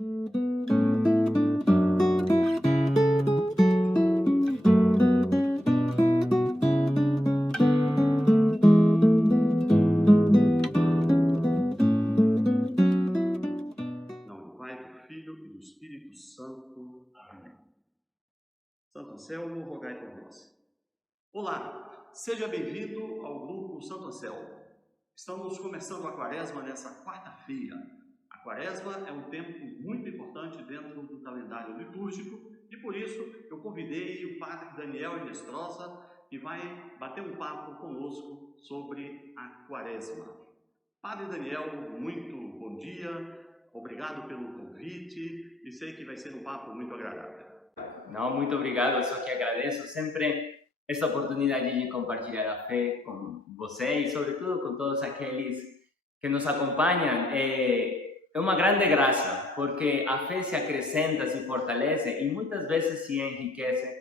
Em nome do Pai, do Filho e do Espírito Santo. Amém. Santo Anselmo, rogai por nós. Olá, seja bem-vindo ao Grupo Santo Anselmo. Estamos começando a Quaresma nessa quarta-feira. A Quaresma é um tempo muito importante dentro do calendário litúrgico e por isso eu convidei o Padre Daniel Inestrosa, que vai bater um papo conosco sobre a Quaresma. Padre Daniel, muito bom dia. Obrigado pelo convite e sei que vai ser um papo muito agradável. Não, muito obrigado, eu só que agradeço sempre esta oportunidade de compartilhar a fé com você e, sobretudo, com todos aqueles que nos acompanham. É uma grande graça, porque a fé se acrescenta, se fortalece e muitas vezes se enriquece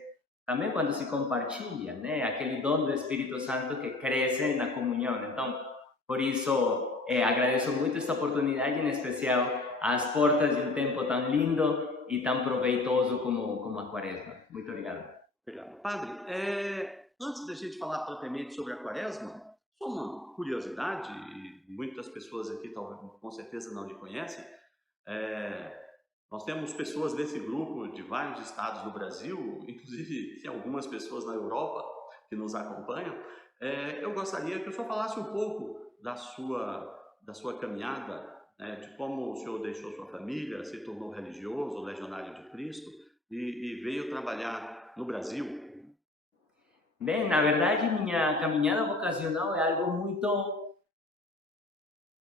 também quando se compartilha, né? Aquele dom do Espírito Santo que cresce na comunhão. Então, por isso, agradeço muito esta oportunidade, em especial às portas de um tempo tão lindo e tão proveitoso como a Quaresma. Muito obrigado. Obrigado. Padre, antes da gente falar propriamente sobre a Quaresma, só uma curiosidade, e muitas pessoas aqui com certeza não lhe conhecem, nós temos pessoas desse grupo de vários estados do Brasil, inclusive tem algumas pessoas na Europa que nos acompanham. Eu gostaria que o senhor falasse um pouco da sua caminhada, de como o senhor deixou sua família, se tornou religioso, legionário de Cristo e veio trabalhar no Brasil. Bem, na verdade, minha caminhada vocacional é algo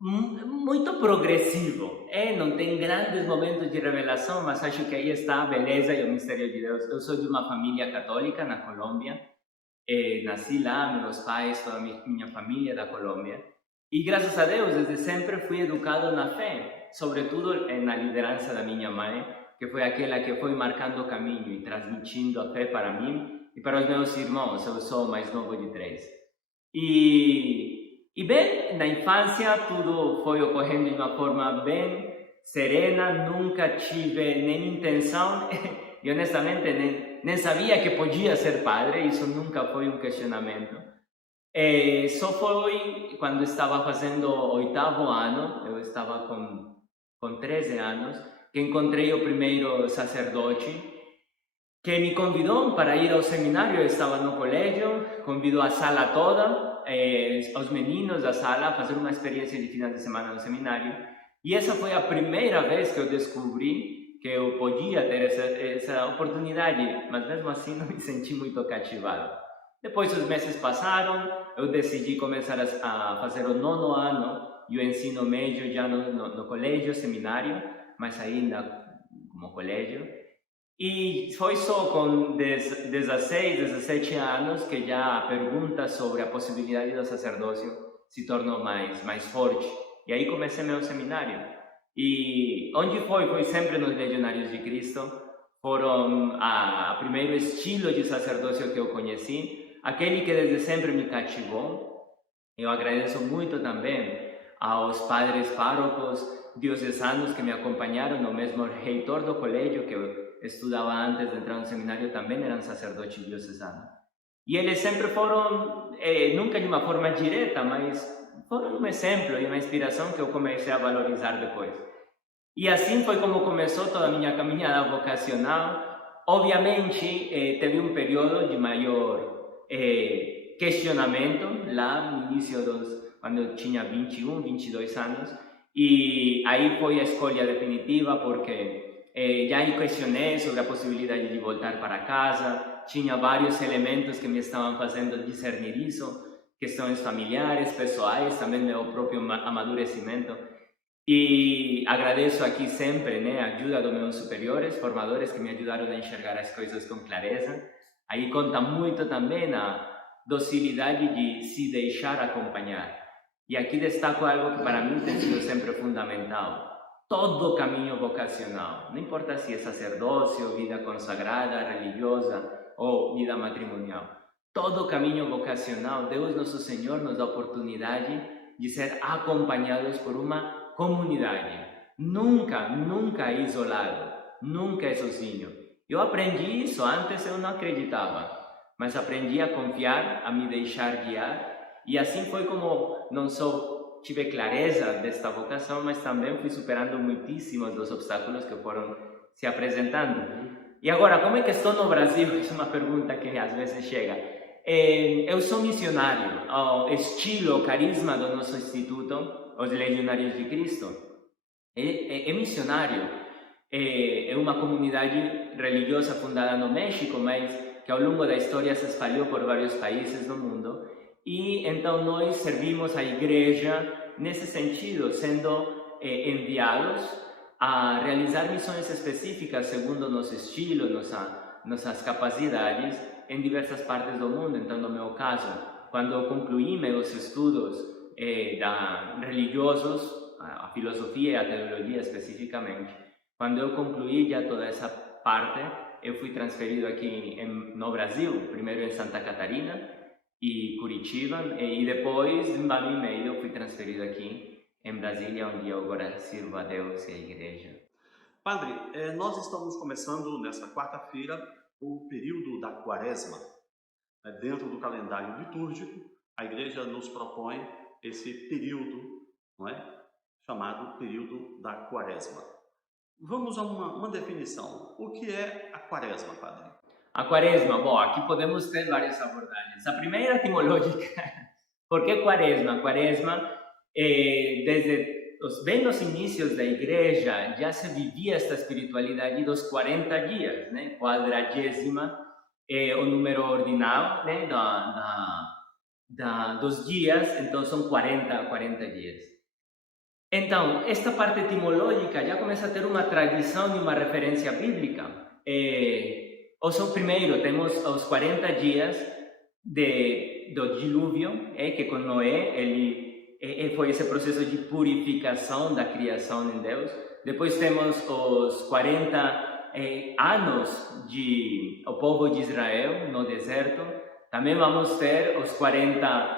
muito progressivo. Não tem grandes momentos de revelação, mas acho que aí está a beleza e o mistério de Deus. Eu sou de uma família católica na Colômbia. Nasci lá, meus pais, toda a minha família da Colômbia. E graças a Deus, desde sempre fui educado na fé, sobretudo na liderança da minha mãe, que foi aquela que foi marcando o caminho e transmitindo a fé para mim e para os meus irmãos. Eu sou o mais novo de 3. E bem, na infância tudo foi ocorrendo de uma forma bem serena, nunca tive nem intenção e honestamente nem sabia que podia ser padre, isso nunca foi um questionamento. Só foi quando estava fazendo o 8º ano, eu estava com 13 anos, que encontrei o primeiro sacerdote que me convidou para ir ao seminário. Eu estava no colégio, convidou a sala toda, os meninos da sala, a fazer uma experiência de final de semana no seminário. E essa foi a primeira vez que eu descobri que eu podia ter essa oportunidade, mas mesmo assim não me senti muito cativado. Depois os meses passaram, eu decidi começar a fazer o 9º ano e o ensino médio já no colégio, seminário, mas ainda como colégio. E foi só com 16, 17 anos que já a pergunta sobre a possibilidade do sacerdócio se tornou mais forte. E aí comecei meu seminário. E onde foi sempre nos Legionários de Cristo. Foram a primeiro estilo de sacerdócio que eu conheci, aquele que desde sempre me cativou. Eu agradeço muito também aos padres párocos diocesanos que me acompanharam, no mesmo reitor do colégio que eu estudava antes de entrar no seminário, também eram sacerdotes diocesanos. E eles sempre foram, nunca de uma forma direta, mas foram um exemplo e uma inspiração que eu comecei a valorizar depois. E assim foi como começou toda a minha caminhada vocacional. Obviamente, teve um período de maior questionamento, lá no início quando eu tinha 21, 22 anos, e aí foi a escolha definitiva, porque já questionei sobre a possibilidade de voltar para casa, tinha vários elementos que me estavam fazendo discernir isso, questões familiares, pessoais, também meu próprio amadurecimento. E agradeço aqui sempre, a ajuda dos meus superiores, formadores, que me ajudaram a enxergar as coisas com clareza. Aí conta muito também a docilidade de se deixar acompanhar. E aqui destaco algo que para mim tem sido sempre fundamental. Todo caminho vocacional, não importa se é sacerdócio, vida consagrada, religiosa ou vida matrimonial, todo caminho vocacional, Deus Nosso Senhor nos dá a oportunidade de ser acompanhados por uma comunidade. Nunca, nunca é isolado, nunca é sozinho. Eu aprendi isso, antes eu não acreditava, mas aprendi a confiar, a me deixar guiar, e assim foi como não só tive clareza desta vocação, mas também fui superando muitíssimos dos obstáculos que foram se apresentando. E agora, como é que estou no Brasil? É uma pergunta que às vezes chega. Eu sou missionário, ao estilo, ao carisma do nosso instituto, os Legionários de Cristo. É missionário, é uma comunidade religiosa fundada no México, mas que ao longo da história se espalhou por vários países do mundo, e então nós servimos a igreja nesse sentido, sendo enviados a realizar missões específicas segundo o nosso estilo, nossas capacidades em diversas partes do mundo. Então, no meu caso, quando eu concluí meus estudos religiosos, a filosofia e a teologia especificamente, quando eu concluí já toda essa parte, eu fui transferido aqui no Brasil, primeiro em Santa Catarina e Curitiba, e depois, um ano e meio, eu fui transferido aqui em Brasília, onde eu agora sirvo a Deus e a igreja. Padre, nós estamos começando nessa quarta-feira o período da Quaresma. Dentro do calendário litúrgico, a igreja nos propõe esse período, não é? Chamado período da Quaresma. Vamos a uma definição. O que é a Quaresma, Padre? A Quaresma, bom, aqui podemos ter várias abordagens. A primeira etimológica, por que Quaresma? Quaresma, desde bem nos inícios da igreja, já se vivia esta espiritualidade dos 40 dias, né? Quadragésima é o número ordinal, né? Dos dias, então são 40 dias. Então, esta parte etimológica já começa a ter uma tradição e uma referência bíblica. Primeiro, temos os 40 dias do dilúvio, que com Noé, foi esse processo de purificação da criação em Deus. Depois temos os 40 anos o povo de Israel no deserto. Também vamos ter os 40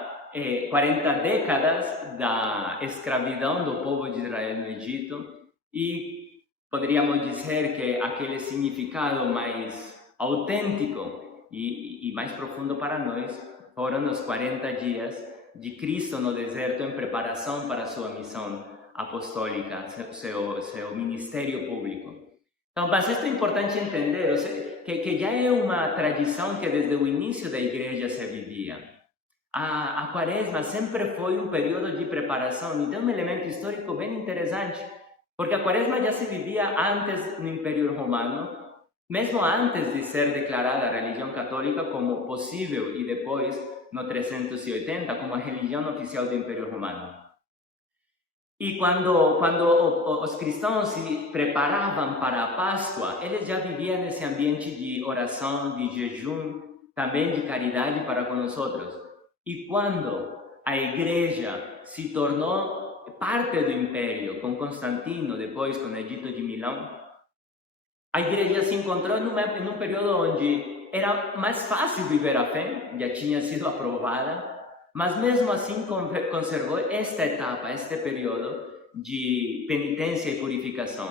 décadas da escravidão do povo de Israel no Egito, e poderíamos dizer que aquele significado mais autêntico e mais profundo para nós foram os 40 dias de Cristo no deserto em preparação para a sua missão apostólica, seu ministério público. Então, mas isso é importante entender, que já é uma tradição que desde o início da igreja se vivia. A Quaresma sempre foi um período de preparação, e tem um elemento histórico bem interessante, porque a Quaresma já se vivia antes no Império Romano, mesmo antes de ser declarada a religião católica como possível, e depois, no 380, como a religião oficial do Império Romano. E quando os cristãos se preparavam para a Páscoa, eles já viviam nesse ambiente de oração, de jejum, também de caridade para com os outros. E quando a igreja se tornou parte do império, com Constantino, depois com o Edito de Milão, a igreja se encontrou num período onde era mais fácil viver a fé, já tinha sido aprovada, mas mesmo assim conservou esta etapa, este período de penitência e purificação.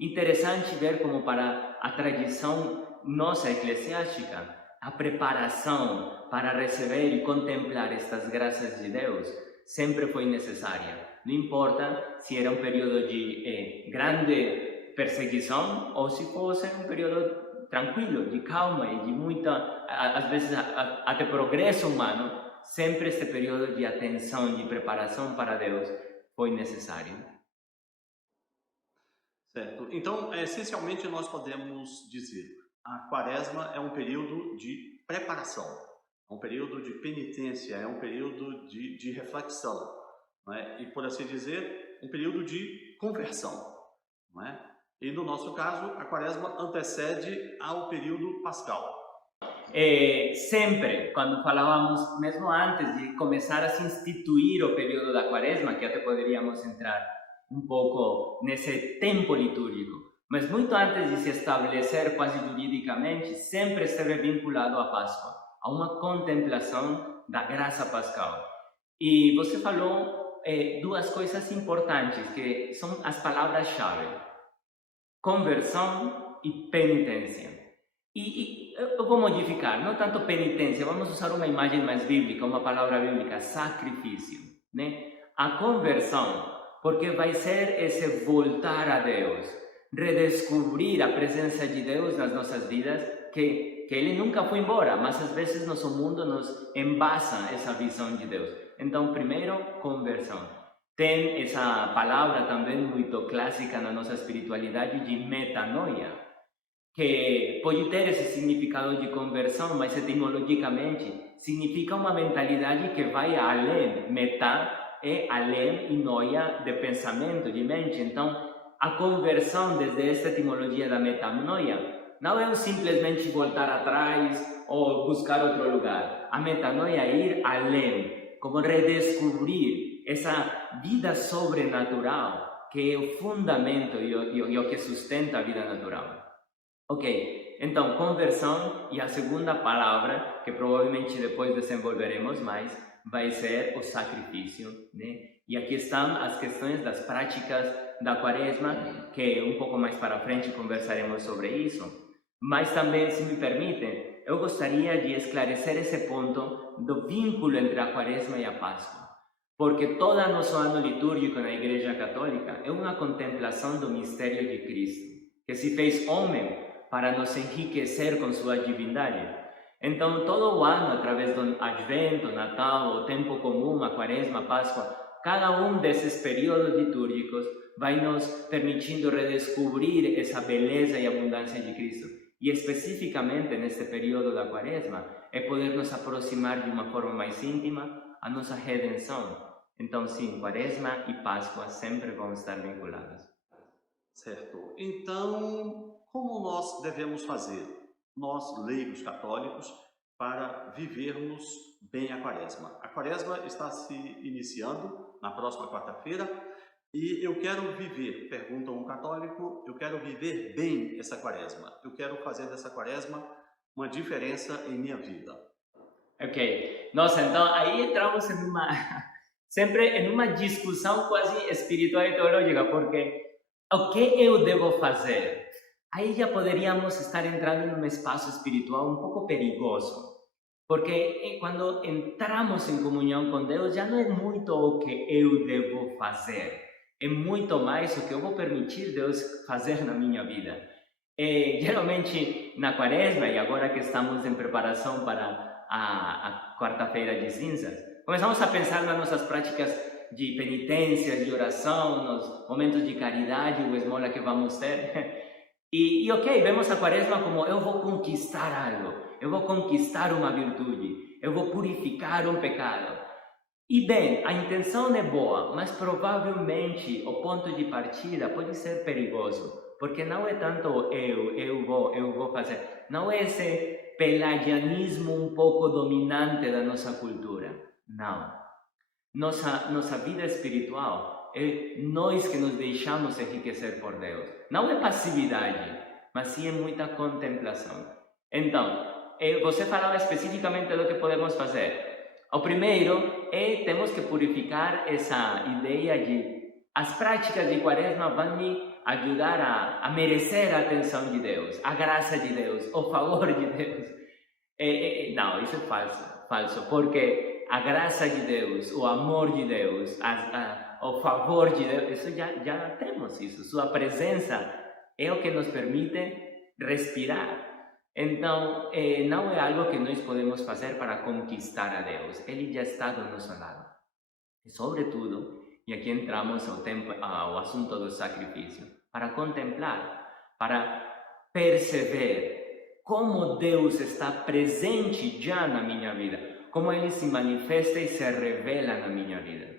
Interessante ver como para a tradição nossa eclesiástica, a preparação para receber e contemplar estas graças de Deus sempre foi necessária. Não importa se era um período de grande perseguição ou se fosse um período tranquilo, de calma e de muita, às vezes, até progresso humano, sempre este período de atenção, de preparação para Deus foi necessário. Certo. Então, essencialmente, nós podemos dizer a Quaresma é um período de preparação, é um período de penitência, é um período de reflexão, não é? E, por assim dizer, um período de conversão, não é? E, no nosso caso, a Quaresma antecede ao período pascal. Sempre, quando falávamos, mesmo antes de começar a se instituir o período da Quaresma, que até poderíamos entrar um pouco nesse tempo litúrgico, mas muito antes de se estabelecer quase juridicamente, sempre esteve vinculado à Páscoa, a uma contemplação da graça pascal. E você falou duas coisas importantes que são as palavras-chave: conversão e penitência. E eu vou modificar, não tanto penitência, vamos usar uma imagem mais bíblica, uma palavra bíblica: sacrifício, né? A conversão, porque vai ser esse voltar a Deus, redescobrir a presença de Deus nas nossas vidas, que Ele nunca foi embora, mas às vezes nosso mundo nos embasa essa visão de Deus. Então, primeiro, conversão. Tem essa palavra também muito clássica na nossa espiritualidade de metanoia, que pode ter esse significado de conversão, mas etimologicamente significa uma mentalidade que vai além. Meta é além e noia de pensamento, de mente. Então, a conversão, desde essa etimologia da metanoia, não é simplesmente voltar atrás ou buscar outro lugar. A metanoia é ir além, como redescobrir essa vida sobrenatural, que é o fundamento e o que sustenta a vida natural. Ok, então conversão, e a segunda palavra, que provavelmente depois desenvolveremos mais, vai ser o sacrifício, né? E aqui estão as questões das práticas da quaresma, que um pouco mais para frente conversaremos sobre isso. Mas também, se me permitem, eu gostaria de esclarecer esse ponto do vínculo entre a quaresma e a Páscoa. Porque todo nosso ano litúrgico na Igreja Católica é uma contemplação do mistério de Cristo, que se fez homem para nos enriquecer com sua divindade. Então, todo o ano, através do Advento, Natal, o tempo comum, a Quaresma, a Páscoa, cada um desses períodos litúrgicos vai nos permitindo redescobrir essa beleza e abundância de Cristo. E especificamente neste período da Quaresma, é poder nos aproximar de uma forma mais íntima a nossa redenção. Então, sim, Quaresma e Páscoa sempre vão estar vinculadas. Certo. Então, como nós devemos fazer, nós, leigos católicos, para vivermos bem a Quaresma? A Quaresma está se iniciando na próxima quarta-feira e eu quero viver, pergunta um católico, eu quero viver bem essa Quaresma. Eu quero fazer dessa Quaresma uma diferença em minha vida. Ok. Nossa, então aí entramos sempre em uma discussão quase espiritual e teológica, porque o que eu devo fazer? Aí já poderíamos estar entrando em um espaço espiritual um pouco perigoso, porque quando entramos em comunhão com Deus, já não é muito o que eu devo fazer, é muito mais o que eu vou permitir Deus fazer na minha vida. Geralmente na Quaresma, e agora que estamos em preparação para a quarta-feira de cinzas, começamos a pensar nas nossas práticas de penitência, de oração, nos momentos de caridade, o esmola que vamos ter. E ok, vemos a Quaresma como eu vou conquistar algo, eu vou conquistar uma virtude, eu vou purificar um pecado. E bem, a intenção é boa, mas provavelmente o ponto de partida pode ser perigoso, porque não é tanto eu vou fazer, não é esse pelagianismo um pouco dominante da nossa cultura, não. Nossa vida espiritual é nós que nos deixamos enriquecer por Deus. Não é passividade, mas sim é muita contemplação. Então, você falava especificamente do que podemos fazer. O primeiro temos que purificar essa ideia de as práticas de Quaresma vão me ajudar a merecer a atenção de Deus, a graça de Deus, o favor de Deus. Não, isso é falso, porque a graça de Deus, o amor de Deus, o favor de Deus, isso já temos isso. Sua presença é o que nos permite respirar. Então, não é algo que nós podemos fazer para conquistar a Deus. Ele já está do nosso lado. E, sobretudo, e aqui entramos ao assunto do sacrifício, para contemplar, para perceber como Deus está presente já na minha vida, como Ele se manifesta e se revela na minha vida.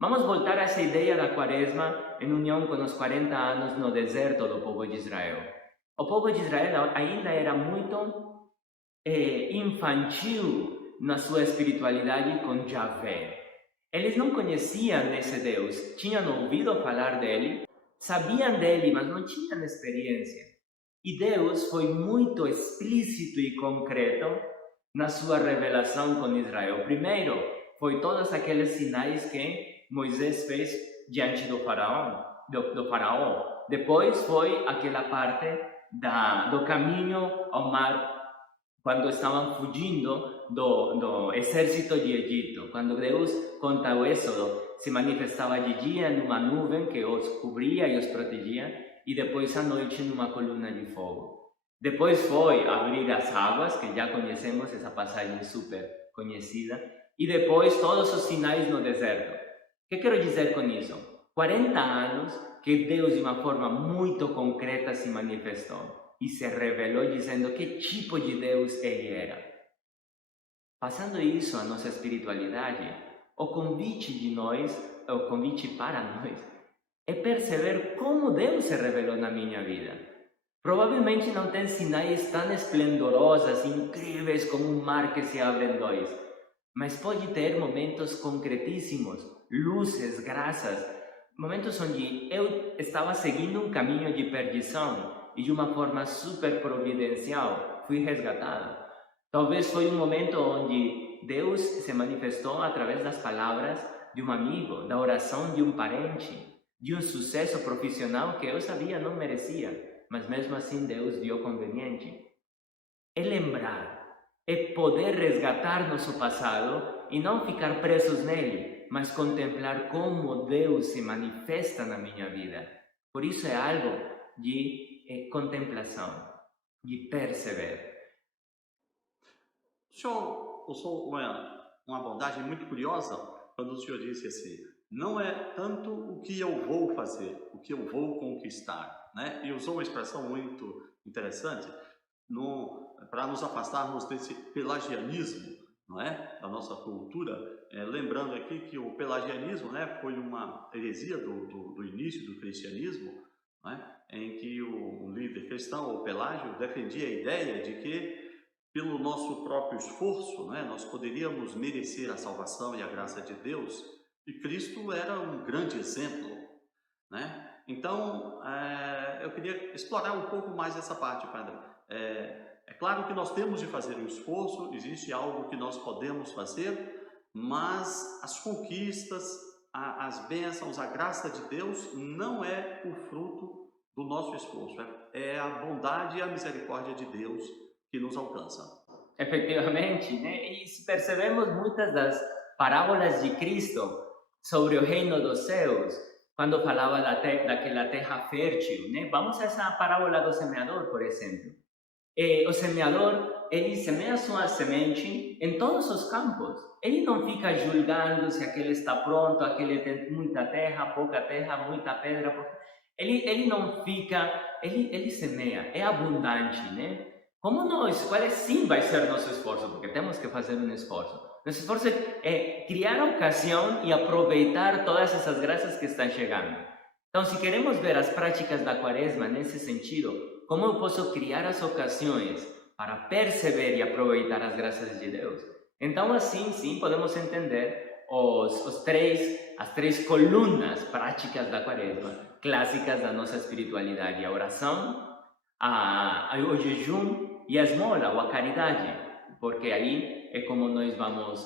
Vamos voltar a essa ideia da Quaresma em união com os 40 anos no deserto do povo de Israel. O povo de Israel ainda era muito infantil na sua espiritualidade com Yahvé. Eles não conheciam esse Deus, tinham ouvido falar dele, sabiam dele, mas não tinham experiência. E Deus foi muito explícito e concreto na sua revelação com Israel. Primeiro, foi todos aqueles sinais que Moisés fez diante do faraó. Depois foi aquela parte do caminho ao mar, quando estavam fugindo do exército de Egito. Quando Deus conta o Êxodo, se manifestava de dia numa nuvem que os cobria e os protegia, e depois à noite numa coluna de fogo. Depois foi abrir as águas, que já conhecemos, essa passagem super conhecida, e depois todos os sinais no deserto. O que quero dizer com isso? 40 anos que Deus de uma forma muito concreta se manifestou e se revelou dizendo que tipo de Deus Ele era. Passando isso à nossa espiritualidade, o convite para nós é perceber como Deus se revelou na minha vida. Provavelmente não tem sinais tão esplendorosos, incríveis como um mar que se abre em dois, mas pode ter momentos concretíssimos, luzes, graças, momentos onde eu estava seguindo um caminho de perdição e de uma forma super providencial fui resgatado. Talvez foi um momento onde Deus se manifestou através das palavras de um amigo, da oração de um parente, de um sucesso profissional que eu sabia não merecia, mas mesmo assim Deus viu conveniente. É lembrar, é poder resgatar nosso passado e não ficar presos nele, mas contemplar como Deus se manifesta na minha vida. Por isso é algo de contemplação, de perceber. O senhor usou uma abordagem muito curiosa quando o senhor disse assim: não é tanto o que eu vou fazer, o que eu vou conquistar, né? E usou uma expressão muito interessante para nos afastarmos desse pelagianismo, não é? Da nossa cultura, lembrando aqui que o pelagianismo, né, foi uma heresia do início do cristianismo, né, em que o líder cristão, o Pelágio, defendia a ideia de que pelo nosso próprio esforço, né, nós poderíamos merecer a salvação e a graça de Deus, e Cristo era um grande exemplo, né? Então, eu queria explorar um pouco mais essa parte, Padre. É claro que nós temos de fazer um esforço, existe algo que nós podemos fazer, mas as conquistas, as bênçãos, a graça de Deus não é o fruto do nosso esforço, é a bondade e a misericórdia de Deus que nos alcança. Efetivamente, né? E se percebemos muitas das parábolas de Cristo sobre o reino dos céus, quando falava daquela terra fértil, né? Vamos a essa parábola do semeador, por exemplo. O semeador, ele semeia sua semente em todos os campos. Ele não fica julgando se aquele está pronto, aquele tem muita terra, pouca terra, muita pedra. Ele não fica, ele semeia, é abundante, né? Como nós, sim vai ser nosso esforço, porque temos que fazer um esforço. Nosso esforço é criar a ocasião e aproveitar todas essas graças que estão chegando. Então, se queremos ver as práticas da Quaresma nesse sentido, como eu posso criar as ocasiões para perceber e aproveitar as graças de Deus? Então, assim, sim, podemos entender as três colunas práticas da Quaresma, clássicas da nossa espiritualidade: a oração, o jejum e a esmola, ou a caridade, porque aí é como nós vamos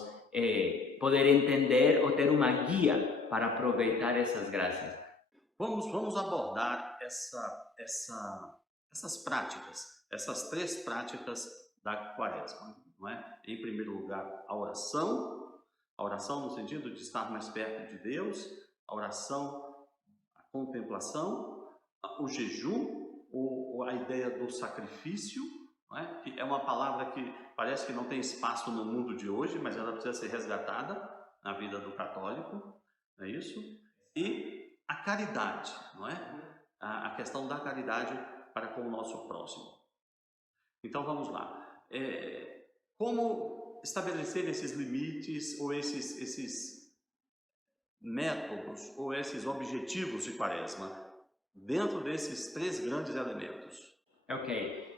poder entender ou ter uma guia para aproveitar essas graças. Vamos abordar essas práticas, essas três práticas da Quaresma, não é? Em primeiro lugar, a oração no sentido de estar mais perto de Deus, a oração, a contemplação, o jejum, ou a ideia do sacrifício, não é? Que é uma palavra que parece que não tem espaço no mundo de hoje, mas ela precisa ser resgatada na vida do católico, não é isso? E a caridade, não é? A questão da caridade para com o nosso próximo. Então vamos lá. Como estabelecer esses limites ou esses métodos ou esses objetivos de Quaresma dentro desses três grandes elementos? Ok.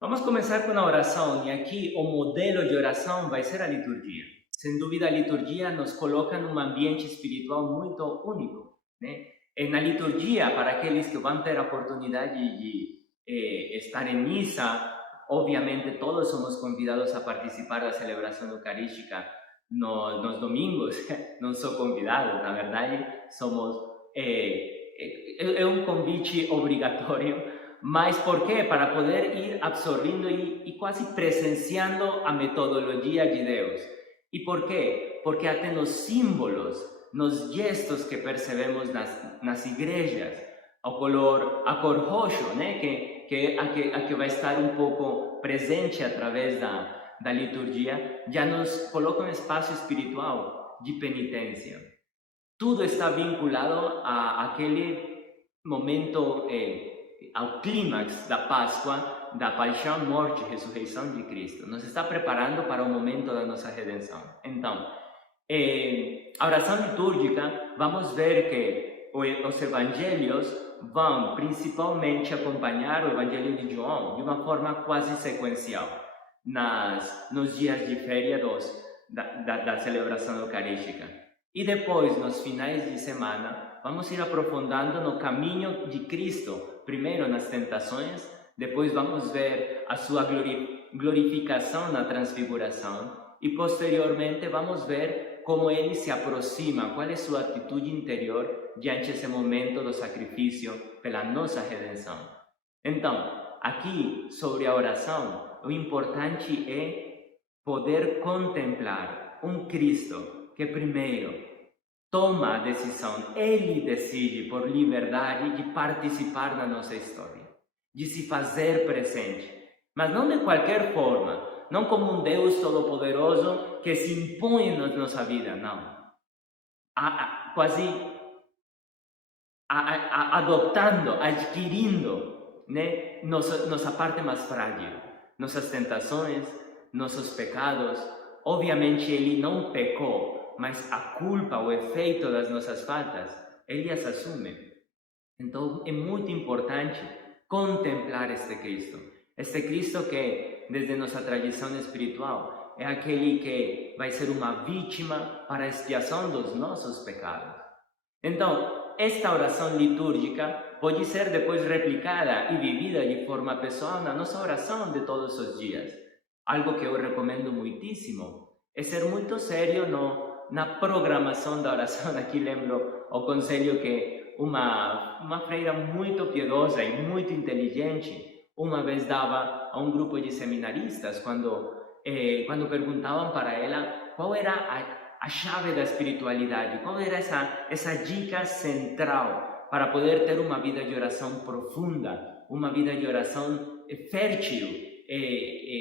Vamos começar com a oração, e aqui o modelo de oração vai ser a liturgia. Sem dúvida, a liturgia nos coloca num ambiente espiritual muito único, né? E na liturgia, para aqueles que vão ter a oportunidade de estar em missa, obviamente todos somos convidados a participar da celebração eucarística, nos domingos não sou convidado, na verdade, é um convite obrigatório, mas por quê? Para poder ir absorvendo e quase presenciando a metodologia de Deus. E por quê? Porque até nos símbolos, nos gestos que percebemos nas igrejas, a cor roxo, né? que vai estar um pouco presente através da liturgia, já nos coloca um espaço espiritual de penitência. Tudo está vinculado àquele momento, ao clímax da Páscoa, da paixão, morte e ressurreição de Cristo. Nos está preparando para o momento da nossa redenção. Então, a oração litúrgica, vamos ver que os evangelhos vão principalmente acompanhar o Evangelho de João de uma forma quase sequencial nos dias de férias da celebração eucarística. E depois, nos finais de semana, vamos ir aprofundando no caminho de Cristo, primeiro nas tentações, depois vamos ver a sua glorificação na transfiguração e posteriormente vamos ver como ele se aproxima, qual é sua atitude interior diante desse momento do sacrifício pela nossa redenção. Então, aqui sobre a oração, o importante é poder contemplar um Cristo que primeiro toma a decisão, ele decide por liberdade de participar da nossa história, de se fazer presente, mas não de qualquer forma, não como um Deus todo-poderoso que se impõe na nossa vida, não. Quase adotando, adquirindo, né, nossa parte mais frágil, nossas tentações, nossos pecados. Obviamente ele não pecou, mas a culpa, o efeito das nossas faltas, ele as assume. Então é muito importante contemplar este Cristo que, desde nossa tradição espiritual, é aquele que vai ser uma vítima para a expiação dos nossos pecados. Então, esta oração litúrgica pode ser depois replicada e vivida de forma pessoal na nossa oração de todos os dias. Algo que eu recomendo muitíssimo é ser muito sério na programação da oração. Aqui lembro o conselho que uma freira muito piedosa e muito inteligente uma vez dava a um grupo de seminaristas quando perguntavam para ela qual era a chave da espiritualidade, qual era essa dica central para poder ter uma vida de oração profunda, uma vida de oração fértil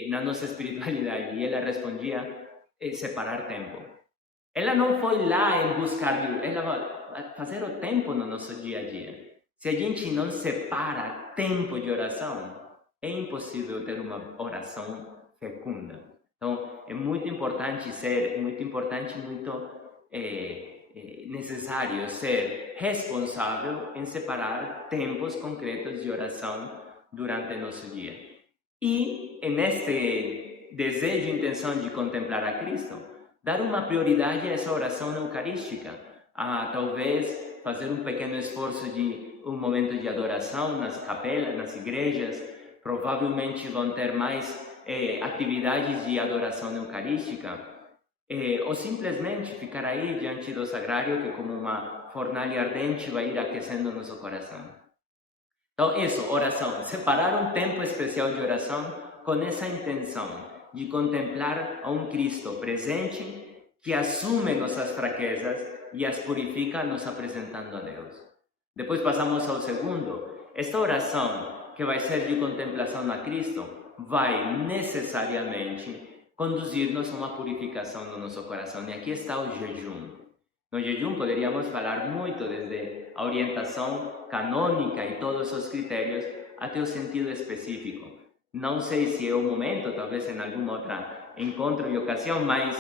na nossa espiritualidade. E ela respondia: separar tempo. Ela não foi lá em buscar Deus, ela vai fazer o tempo no nosso dia a dia. Se a gente não separa tempo de oração, é impossível ter uma oração fecunda. Então, é muito importante muito necessário ser responsável em separar tempos concretos de oração durante o nosso dia. E, neste desejo e intenção de contemplar a Cristo, dar uma prioridade a essa oração eucarística, talvez fazer um pequeno esforço de um momento de adoração nas capelas, nas igrejas. Provavelmente vão ter mais atividades de adoração eucarística, ou simplesmente ficar aí diante do sacrário, que como uma fornalha ardente vai ir aquecendo nosso coração. Então, isso, oração, separar um tempo especial de oração com essa intenção de contemplar a um Cristo presente que assume nossas fraquezas e as purifica, nos apresentando a Deus. Depois passamos ao segundo. Esta oração, que vai ser de contemplação a Cristo, vai necessariamente conduzir-nos a uma purificação no nosso coração. E aqui está o jejum. No jejum poderíamos falar muito, desde a orientação canônica e todos os critérios, até o sentido específico. Não sei se é o momento, talvez em alguma outra encontro e ocasião, mas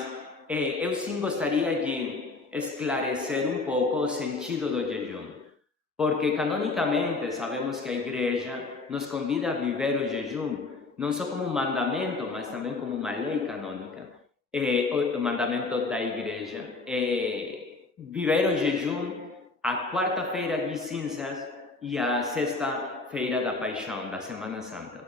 eu sim gostaria de esclarecer um pouco o sentido do jejum. Porque canonicamente sabemos que a Igreja nos convida a viver o jejum, não só como um mandamento, mas também como uma lei canônica. O mandamento da Igreja é viver o jejum a quarta-feira de cinzas e a sexta-feira da Paixão, da Semana Santa.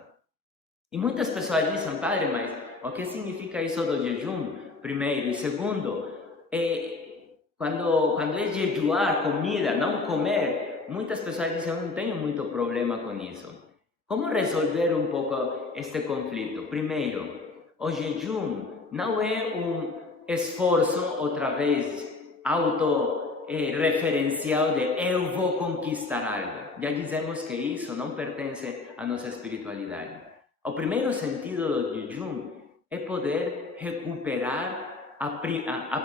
E muitas pessoas dizem: padre, mas o que significa isso do jejum? primeiro. E segundo, quando é jejuar comida, não comer, muitas pessoas dizem, eu não tenho muito problema com isso. Como resolver um pouco este conflito? Primeiro, o jejum não é um esforço, outra vez, autorreferencial de eu vou conquistar algo. Já dizemos que isso não pertence à nossa espiritualidade. O primeiro sentido do jejum é poder recuperar a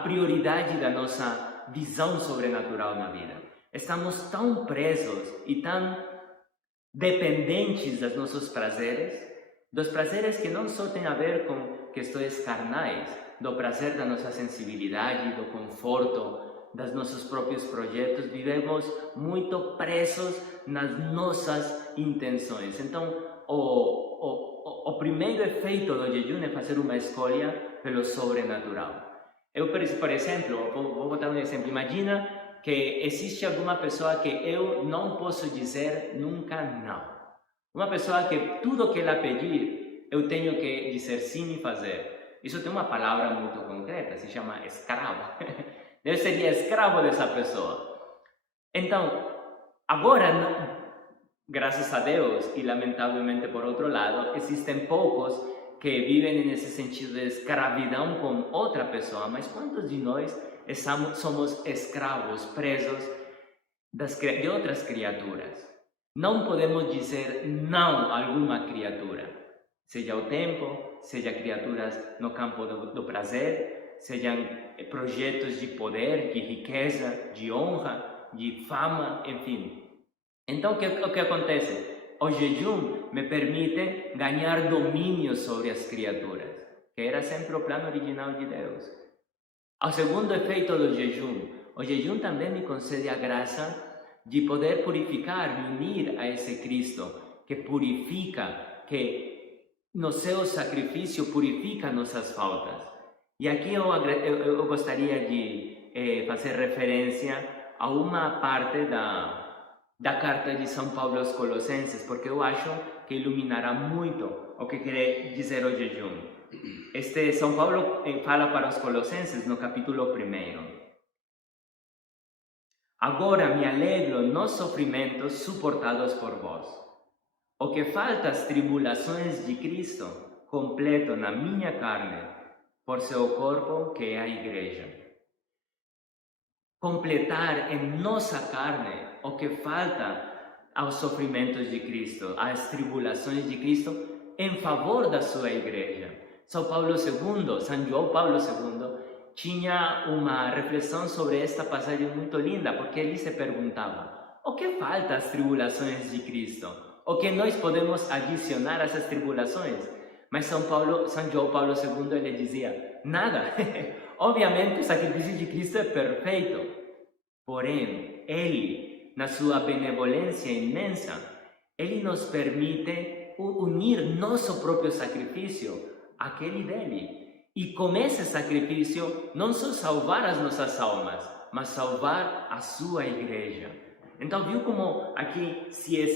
prioridade da nossa visão sobrenatural na vida. Estamos tão presos e tão dependentes dos nossos prazeres, dos prazeres que não só têm a ver com questões carnais, do prazer da nossa sensibilidade, do conforto, dos nossos próprios projetos, vivemos muito presos nas nossas intenções. Então, o primeiro efeito do jejum é fazer uma escolha pelo sobrenatural. Eu, por exemplo, vou botar um exemplo. Imagina que existe alguma pessoa que eu não posso dizer nunca não. Uma pessoa que tudo que ela pedir, eu tenho que dizer sim e fazer. Isso tem uma palavra muito concreta, se chama escravo. Eu seria escravo dessa pessoa. Então, agora, graças a Deus, e lamentavelmente por outro lado, existem poucos que vivem nesse sentido de escravidão com outra pessoa, mas quantos de nós somos escravos, presos de outras criaturas? Não podemos dizer não a alguma criatura, seja o tempo, seja criaturas no campo do prazer, sejam projetos de poder, de riqueza, de honra, de fama, enfim. Então, o que acontece? O jejum me permite ganhar domínio sobre as criaturas, que era sempre o plano original de Deus. O segundo efeito do jejum, o jejum também me concede a graça de poder purificar, me unir a esse Cristo que purifica, que no seu sacrifício purifica nossas faltas. E aqui eu gostaria de fazer referência a uma parte da carta de São Paulo aos Colossenses, porque eu acho que iluminará muito o que quer dizer o jejum. São Paulo fala para os Colossenses no capítulo 1. Agora me alegro nos sofrimentos suportados por vós. O que falta as tribulações de Cristo, completo na minha carne, por seu corpo, que é a igreja. Completar em nossa carne o que falta aos sofrimentos de Cristo, às tribulações de Cristo, em favor da sua igreja. São João Paulo II, tinha uma reflexão sobre esta passagem muito linda, porque ele se perguntava, o que falta às tribulações de Cristo? O que nós podemos adicionar a essas tribulações? Mas São João Paulo II, ele dizia, nada. Obviamente o sacrifício de Cristo é perfeito, porém, ele, na sua benevolência imensa, ele nos permite unir nosso próprio sacrifício àquele dele. E com esse sacrifício, não só salvar as nossas almas, mas salvar a sua igreja. Então, viu como aqui,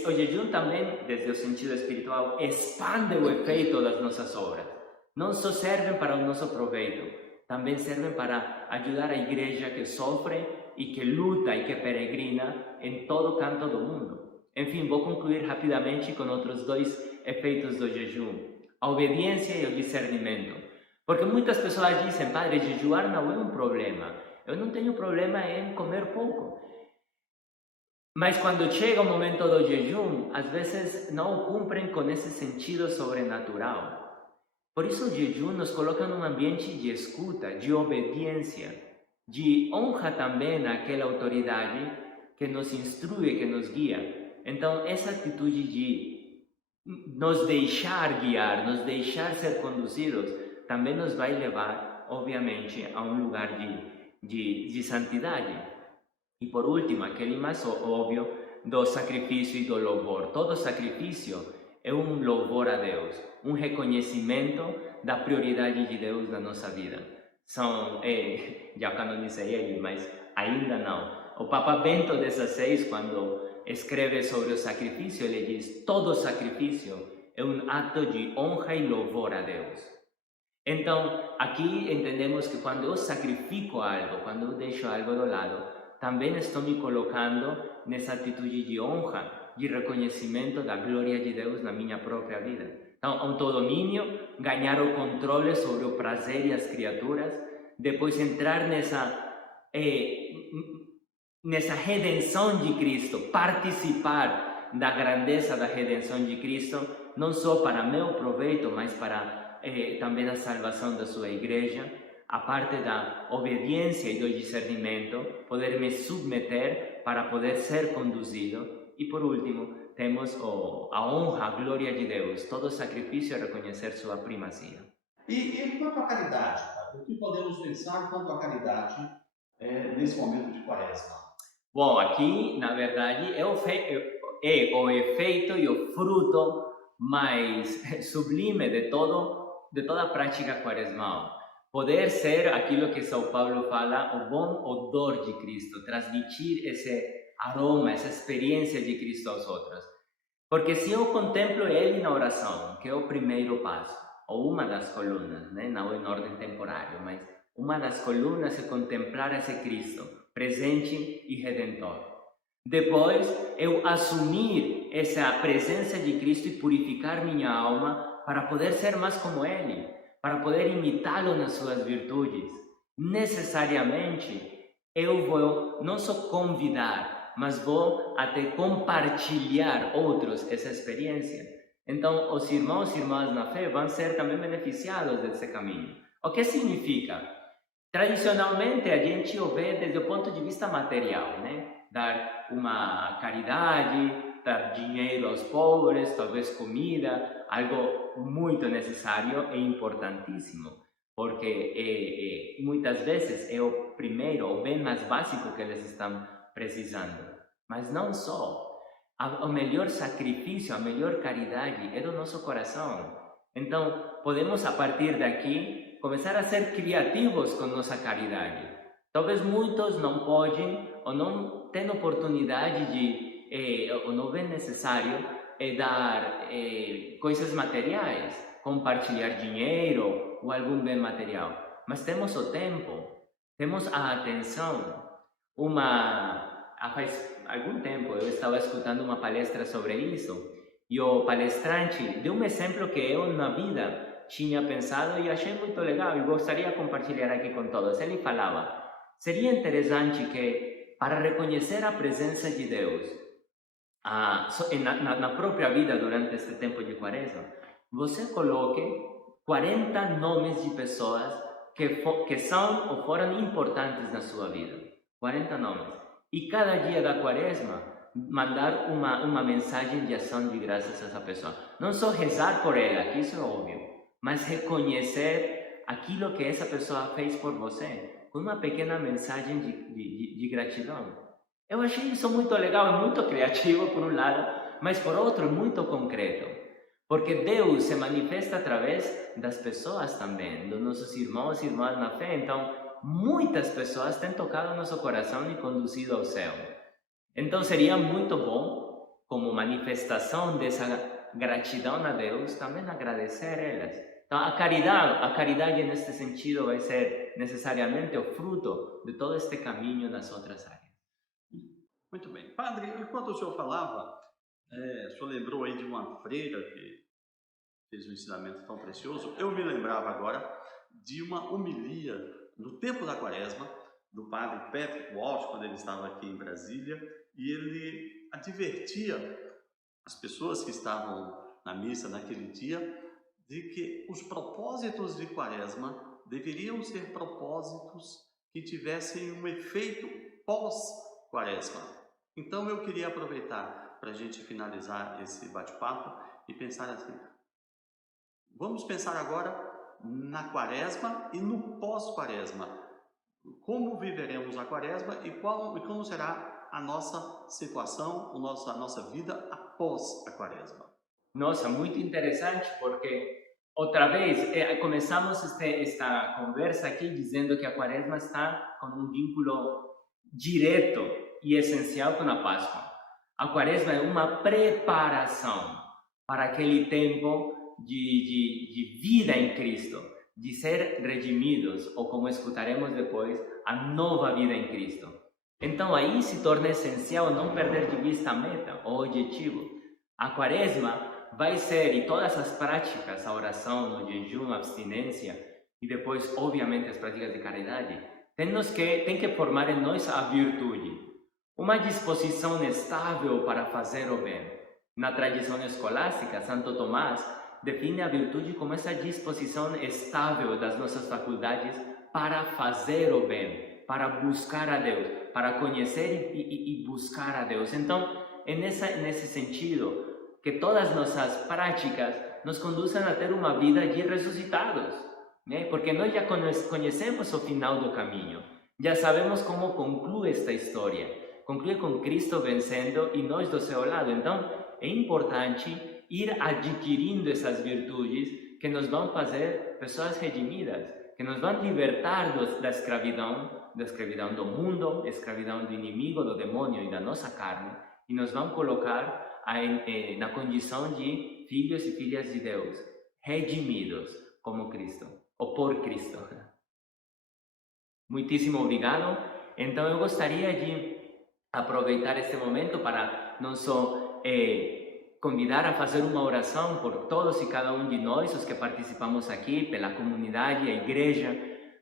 o jejum também, desde o sentido espiritual, expande o efeito das nossas obras. Não só servem para o nosso proveito, também servem para ajudar a igreja que sofre e que luta e que peregrina em todo canto do mundo. Enfim, vou concluir rapidamente com outros dois efeitos do jejum: a obediência e o discernimento. Porque muitas pessoas dizem, padre, jejuar não é um problema. Eu não tenho problema em comer pouco. Mas quando chega o momento do jejum, às vezes não cumprem com esse sentido sobrenatural. Por isso o jejum nos coloca num ambiente de escuta, de obediência, de honra também àquela autoridade que nos instrui, que nos guia. Então, essa atitude de nos deixar guiar, nos deixar ser conduzidos, também nos vai levar, obviamente, a um lugar de santidade. E por último, aquele mais óbvio do sacrifício e do louvor. Todo sacrifício é um louvor a Deus, um reconhecimento da prioridade de Deus na nossa vida. Já canonizei ele, mas ainda não. O Papa Bento XVI, quando escreve sobre o sacrifício, ele diz: todo sacrifício é um ato de honra e louvor a Deus. Então, aqui entendemos que quando eu sacrifico algo, quando eu deixo algo do lado, também estou me colocando nessa atitude de honra, de reconhecimento da glória de Deus na minha própria vida. Então, autodomínio, ganhar o controle sobre o prazer e as criaturas, depois entrar nessa redenção de Cristo, participar da grandeza da redenção de Cristo, não só para meu proveito, mas para também a salvação da sua igreja, a parte da obediência e do discernimento, poder me submeter para poder ser conduzido. E por último, temos a honra, a glória de Deus, todo sacrifício é reconhecer sua primazia. E quanto à caridade, Padre? O que podemos pensar quanto à caridade nesse momento de quaresma? Bom, aqui, na verdade, é o efeito e o fruto mais sublime de toda a prática quaresmal. Poder ser aquilo que São Paulo fala, o bom odor de Cristo, transmitir esse aroma, essa experiência de Cristo aos outros. Porque se eu contemplo Ele na oração, que é o primeiro passo, ou uma das colunas, né? Não em ordem temporária, mas uma das colunas é contemplar esse Cristo, presente e redentor. Depois, eu assumir essa presença de Cristo e purificar minha alma para poder ser mais como Ele, para poder imitá-lo nas suas virtudes. Necessariamente, eu vou não só convidar, mas vou até compartilhar outros essa experiência. Então, os irmãos e irmãs na fé vão ser também beneficiados desse caminho. O que significa? Tradicionalmente, a gente o vê desde o ponto de vista material, né? Dar uma caridade, dar dinheiro aos pobres, talvez comida, algo muito necessário e importantíssimo, porque muitas vezes é o primeiro, o bem mais básico que eles estão precisando. Mas não só. O melhor sacrifício, a melhor caridade é do nosso coração. Então, podemos a partir daqui começar a ser criativos com nossa caridade. Talvez muitos não podem ou não têm oportunidade ou não vêem necessário dar coisas materiais, compartilhar dinheiro ou algum bem material. Mas temos o tempo, temos a atenção. Faz algum tempo eu estava escutando uma palestra sobre isso e o palestrante deu um exemplo que eu na vida tinha pensado e achei muito legal e gostaria de compartilhar aqui com todos. Ele falava, seria interessante que para reconhecer a presença de Deus na própria vida durante este tempo de quaresma, você coloque 40 nomes de pessoas que são ou foram importantes na sua vida. 40 nomes. E cada dia da quaresma, mandar uma mensagem de ação de graças a essa pessoa. Não só rezar por ela, que isso é óbvio, mas reconhecer aquilo que essa pessoa fez por você, com uma pequena mensagem de gratidão. Eu achei isso muito legal, muito criativo por um lado, mas por outro muito concreto. Porque Deus se manifesta através das pessoas também, dos nossos irmãos e irmãs na fé. Então, muitas pessoas têm tocado nosso coração e conduzido ao céu. Então, seria muito bom, como manifestação dessa gratidão a Deus, também agradecer elas. Então, a caridade neste sentido vai ser necessariamente o fruto de todo este caminho nas outras áreas. Muito bem. Padre, enquanto o senhor falava, o senhor lembrou aí de uma freira que fez um ensinamento tão precioso. Eu me lembrava agora de uma homilia no tempo da quaresma do padre Patrick Walsh, quando ele estava aqui em Brasília, e ele advertia as pessoas que estavam na missa naquele dia de que os propósitos de quaresma deveriam ser propósitos que tivessem um efeito pós-quaresma. Então eu queria aproveitar para a gente finalizar esse bate-papo e pensar assim, vamos pensar agora na quaresma e no pós-quaresma. Como viveremos a quaresma e como será a nossa situação, a nossa vida após a quaresma. Nossa, muito interessante, porque outra vez começamos esta conversa aqui dizendo que a quaresma está com um vínculo direto e essencial com a Páscoa. A quaresma é uma preparação para aquele tempo de vida em Cristo, de ser redimidos, ou como escutaremos depois, a nova vida em Cristo. Então aí se torna essencial não perder de vista a meta, o objetivo. A quaresma vai ser, e todas as práticas, a oração, o jejum, a abstinência, e depois, obviamente, as práticas de caridade, tem que formar em nós a virtude, uma disposição estável para fazer o bem. Na tradição escolástica, Santo Tomás define a virtude como essa disposição estável das nossas faculdades para fazer o bem, para buscar a Deus, para conhecer e buscar a Deus. Então, é nesse sentido que todas nossas práticas nos conduzem a ter uma vida de ressuscitados, né? Porque nós já conhecemos o final do caminho, já sabemos como conclui esta história, conclui com Cristo vencendo e nós do seu lado. Então, é importante ir adquirindo essas virtudes que nos vão fazer pessoas redimidas, que nos vão libertar da escravidão do mundo, escravidão do inimigo, do demônio e da nossa carne, e nos vão colocar na condição de filhos e filhas de Deus, redimidos como Cristo, ou por Cristo. Muitíssimo obrigado. Então eu gostaria de aproveitar este momento para não só convidar a fazer uma oração por todos e cada um de nós, os que participamos aqui, pela comunidade, a igreja,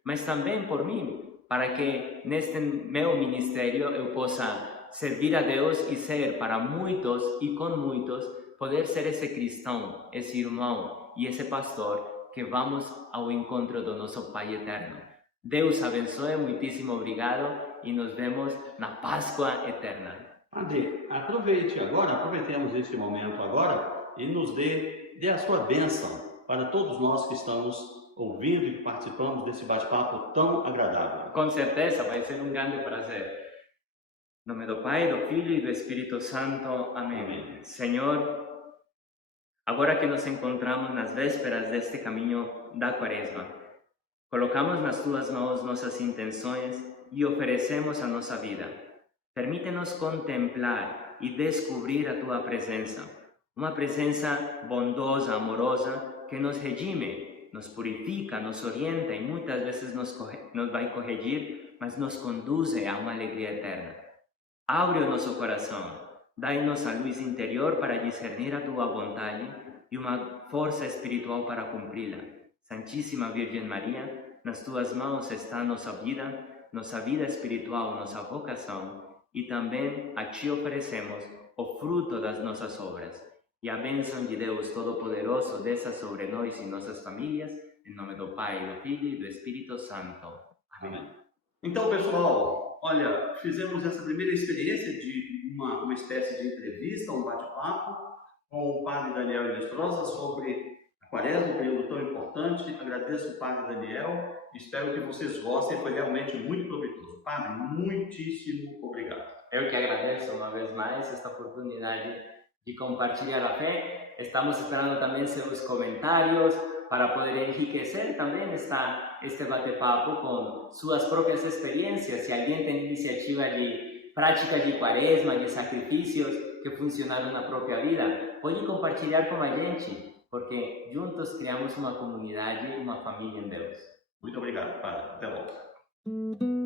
mas também por mim, para que neste meu ministério eu possa servir a Deus e ser para muitos e com muitos, poder ser esse cristão, esse irmão e esse pastor que vamos ao encontro do nosso Pai eterno. Deus abençoe, muitíssimo obrigado e nos vemos na Páscoa eterna. Padre, aproveitemos este momento agora e nos dê a sua bênção para todos nós que estamos ouvindo e participamos desse bate-papo tão agradável. Com certeza, vai ser um grande prazer. Em nome do Pai, do Filho e do Espírito Santo. Amém. Amém. Senhor, agora que nos encontramos nas vésperas deste caminho da Quaresma, colocamos nas Tuas mãos nossas intenções e oferecemos a nossa vida. Permite-nos contemplar e descobrir a Tua presença, uma presença bondosa, amorosa, que nos redime, nos purifica, nos orienta e muitas vezes nos vai corrigir, mas nos conduz a uma alegria eterna. Abre o nosso coração, dai-nos a luz interior para discernir a Tua vontade e uma força espiritual para cumpri-la. Santíssima Virgem Maria, nas Tuas mãos está nossa vida espiritual, nossa vocação, e também a Ti oferecemos o fruto das nossas obras. E a bênção de Deus Todo-Poderoso desça sobre nós e nossas famílias, em nome do Pai, do Filho e do Espírito Santo. Amém. Então, pessoal, olha, fizemos essa primeira experiência de uma espécie de entrevista, um bate-papo com o Padre Daniel Inestrosa sobre a Quaresma, um período tão importante. Agradeço o Padre Daniel, espero que vocês gostem, foi realmente muito proveitoso. Padre, muitíssimo obrigado. Eu que agradeço uma vez mais esta oportunidade de compartilhar a fé. Estamos esperando também seus comentários para poder enriquecer também este bate-papo com suas próprias experiências. Se alguém tem iniciativa de prática de Quaresma, de sacrifícios que funcionaram na própria vida, pode compartilhar com a gente, porque juntos criamos uma comunidade, uma família em Deus. Muito obrigado, Padre. Até logo.